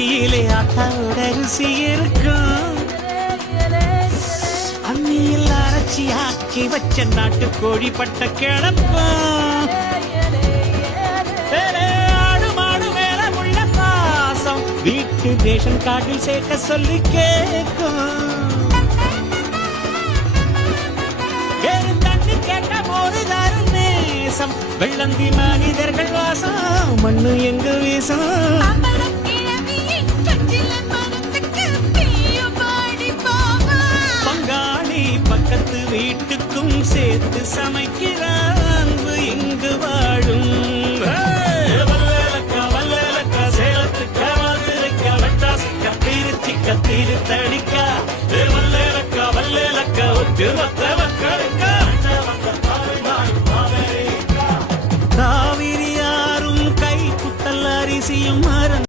அரிசியிலே ஆட்டாவோட ருசி இருக்கும். அம்மியில் அரைச்சி ஆக்கி வச்ச நாட்டு கோழி பட்ட கிளப்பம். ஆடு மாடு மேல உள்ள பாசம் வீட்டு ரேஷன் கார்டில் சேர்க்க சொல்லி கேட்கும். தண்ணி கேட்ட போது தரும் நேசம் வெள்ளந்தி மனிதர்கள் வாசம் மண்ணு எங்க வீசம். பங்காளி பக்கத்து வீட்டுக்கும் சேர்த்து சமைக்கிற அன்பு இங்கு வாழும். வல்லலக்கா சேலத்துக்கா மதுரைக்கா வெட்டாசிக்கா திருச்சிக்கா திருத்தணிக்கா வல்லலக்கா ஒட்டு மொத்த மக்களுக்கா காவிரி யாரும் கை குத்தல் அரிசியும் மரம்